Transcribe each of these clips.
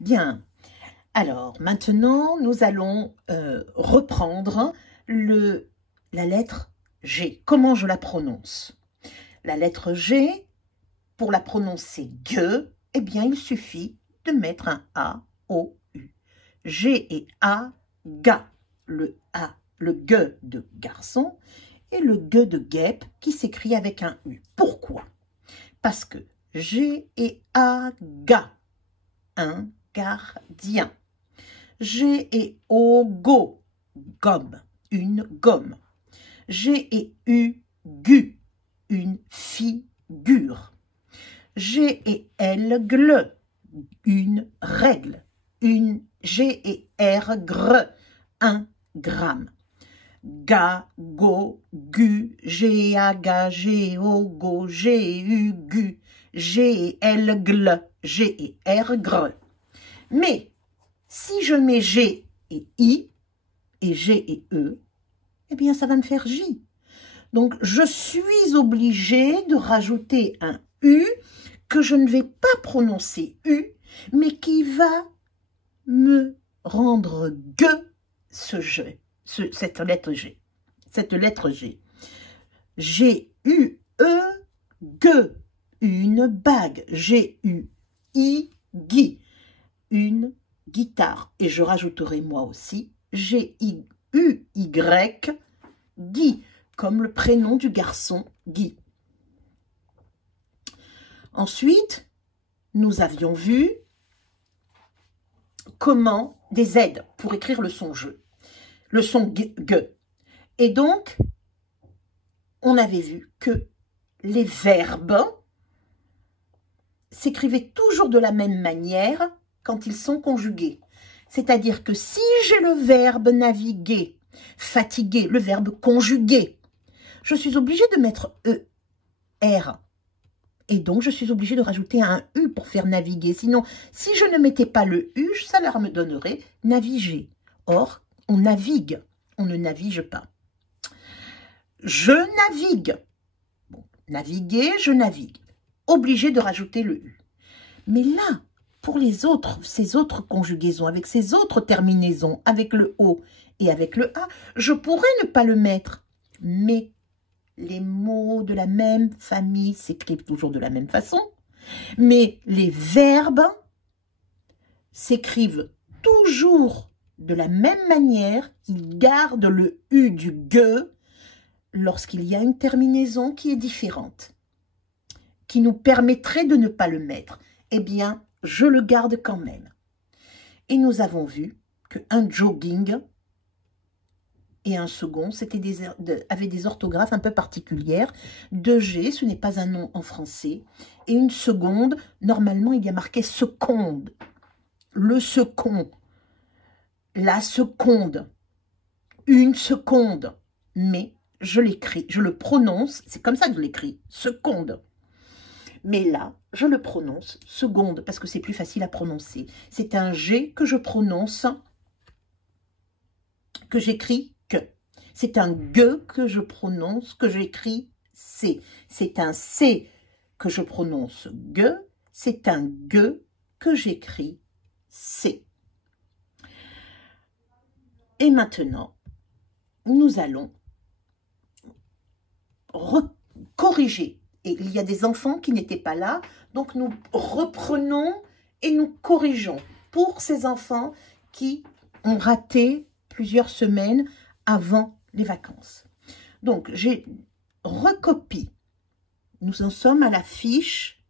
Bien. Alors, maintenant, nous allons reprendre la lettre G. Comment je la prononce? La lettre G, pour la prononcer G, eh bien, il suffit de mettre un A, O, U. G et A, ga. Le A, le G de garçon, et le G de guêpe qui s'écrit avec un U. Pourquoi? Parce que G et A, ga. Un gardien. G et O, go. Gomme. Une gomme. G et U, gu. Une figure. G et L, gle. Une règle. G et R, gre. Un gramme. Ga, go, gu, G, A, ga, G, O, go, G, U, gu, G et L, gle, G et R, gre. Mais si je mets G et I, et G et E, eh bien ça va me faire J. Donc je suis obligée de rajouter un U que je ne vais pas prononcer U, mais qui va me rendre G ce G. Cette lettre G. Cette lettre G. G-U-E, G. Une bague. G-U-I, Gui. Une guitare. Et je rajouterai moi aussi G-I-U-Y, Guy, comme le prénom du garçon Guy. Ensuite, nous avions vu comment des aides pour écrire le son G. Le son G. Et donc, on avait vu que les verbes s'écrivaient toujours de la même manière quand ils sont conjugués. C'est-à-dire que si j'ai le verbe naviguer, fatiguer, le verbe conjugué, je suis obligée de mettre E, R. Et donc, je suis obligée de rajouter un U pour faire naviguer. Sinon, si je ne mettais pas le U, ça leur me donnerait naviger. Or, on navigue, on ne navige pas. Je navigue. Bon, naviguer, je navigue. Obligé de rajouter le U. Mais là, pour ces autres conjugaisons, avec ces autres terminaisons, avec le O et avec le A, je pourrais ne pas le mettre. Mais les mots de la même famille s'écrivent toujours de la même façon. Mais les verbes s'écrivent toujours de la même manière, ils gardent le U du G lorsqu'il y a une terminaison qui est différente, qui nous permettrait de ne pas le mettre. Eh bien, je le garde quand même. Et nous avons vu qu'un jogging et un second avaient des orthographes un peu particulières. De G, ce n'est pas un nom en français. Et une seconde, normalement, il y a marqué seconde. Le second. La seconde, une seconde, mais je l'écris, je le prononce, c'est comme ça que je l'écris, seconde. Mais là, je le prononce seconde, parce que c'est plus facile à prononcer. C'est un G que je prononce, que j'écris que. C'est un G que je prononce, que j'écris C. C'est un C que je prononce G, c'est un G que j'écris C. Et maintenant, nous allons corriger. Et il y a des enfants qui n'étaient pas là, donc nous reprenons et nous corrigeons pour ces enfants qui ont raté plusieurs semaines avant les vacances. Donc, j'ai recopié. Nous en sommes à la fiche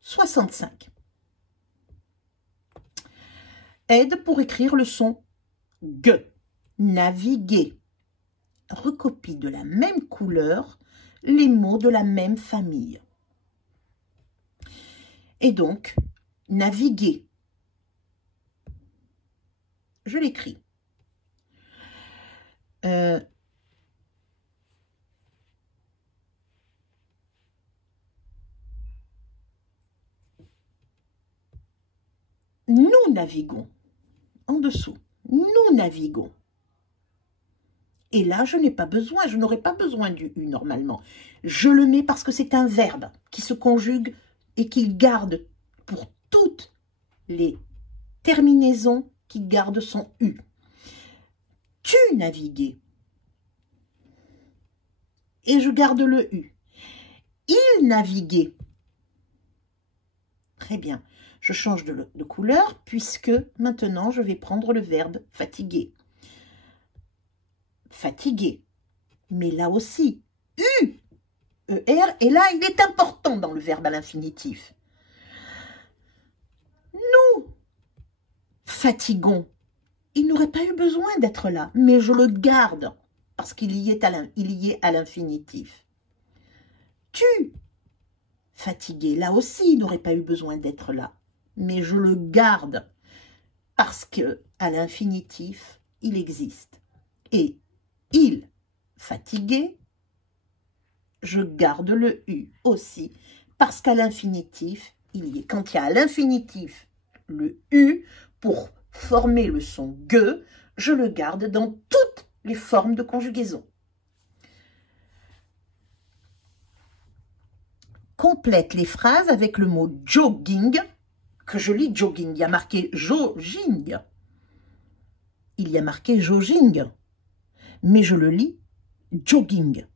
65. Aide pour écrire le son G. Naviguer. Recopie de la même couleur les mots de la même famille. Et donc, naviguer. Je l'écris. Nous naviguons. En dessous. Nous naviguons. Et là, je n'ai pas besoin, je n'aurai pas besoin du U normalement. Je le mets parce que c'est un verbe qui se conjugue et qui garde pour les terminaisons qui gardent son U. Tu naviguais. Et je garde le U. Il naviguait. Très bien. Je change de couleur puisque maintenant je vais prendre le verbe fatiguer. Fatigué. Mais là aussi, U, ER, et là il est important dans le verbe à l'infinitif. Nous fatiguons. Il n'aurait pas eu besoin d'être là, mais je le garde parce qu'il y est à l'infinitif. Tu fatigué, là aussi il n'aurait pas eu besoin d'être là, mais je le garde parce que à l'infinitif il existe. Et il fatigué, je garde le U aussi parce qu'à l'infinitif il y est. Quand il y a à l'infinitif le U pour former le son GE, je le garde dans toutes les formes de conjugaison. Complète les phrases avec le mot jogging, que je lis jogging. Il y a marqué jogging. Il y a marqué jogging, mais je le lis jogging.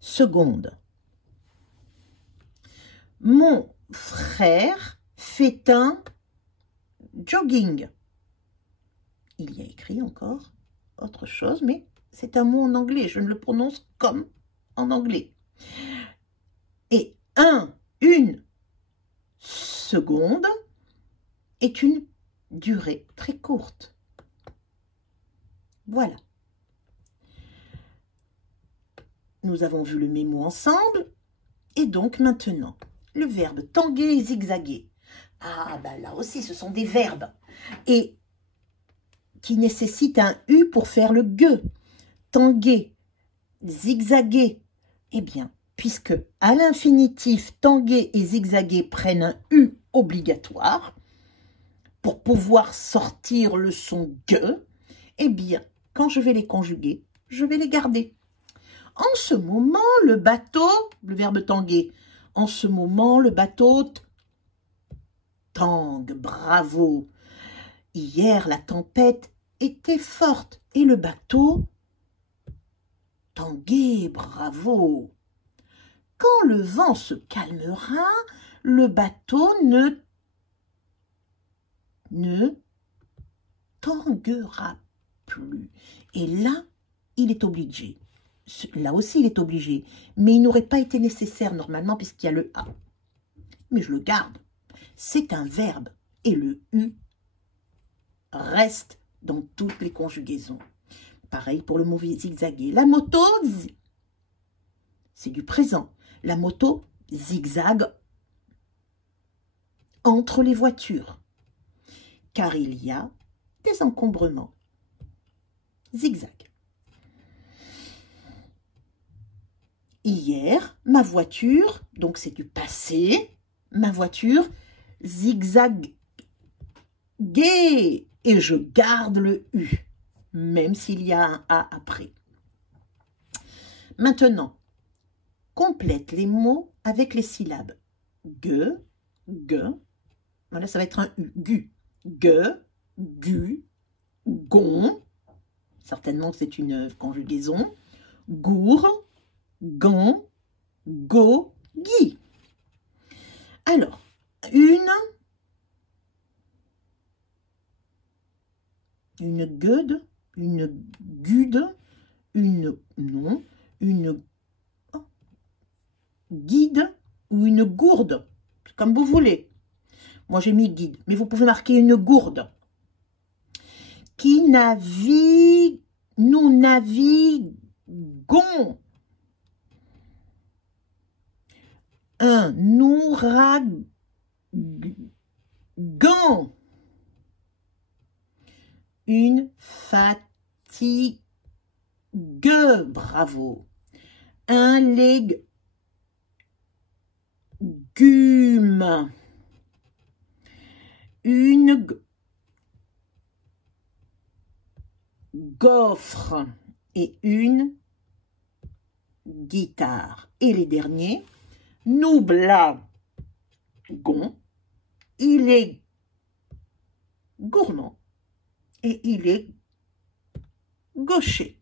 Seconde. Mon frère fait un jogging. Il y a écrit encore autre chose, mais c'est un mot en anglais. Je ne le prononce comme en anglais. Et une seconde est une durée très courte. Voilà. Nous avons vu le mémo ensemble. Et donc maintenant, le verbe tanguer et zigzaguer. Ah, ben là aussi, ce sont des verbes. Et qui nécessitent un U pour faire le GE. Tanguer, zigzaguer. Eh bien, puisque à l'infinitif, tanguer et zigzaguer prennent un U obligatoire pour pouvoir sortir le son GE, eh bien, quand je vais les conjuguer, je vais les garder. En ce moment, le bateau, le verbe tanguer, en ce moment, le bateau tangue, bravo. Hier, la tempête était forte et le bateau tanguait, bravo. Quand le vent se calmera, le bateau ne tanguera plus. Et là, il est obligé. Là aussi, il est obligé. Mais il n'aurait pas été nécessaire normalement puisqu'il y a le A. Mais je le garde. C'est un verbe. Et le U reste dans toutes les conjugaisons. Pareil pour le mot zigzaguer. La moto, c'est du présent. La moto zigzague entre les voitures. Car il y a des encombrements. Zigzag. Hier, ma voiture, donc c'est du passé, ma voiture zigzaguait et je garde le U, même s'il y a un A après. Maintenant, complète les mots avec les syllabes. Gue, voilà, ça va être un U, gu, gue, gu, gon, certainement c'est une conjugaison, gour, gant, go, gui. Alors, une gueude, une gude, une guide ou une gourde, comme vous voulez. Moi j'ai mis guide, mais vous pouvez marquer une gourde. Qui navigue, nous naviguons. Un ouragan. Une fatigue. Bravo. Un légume. Une gaufre et une guitare. Et les derniers, nous blaguons, il est gourmand et il est gaucher.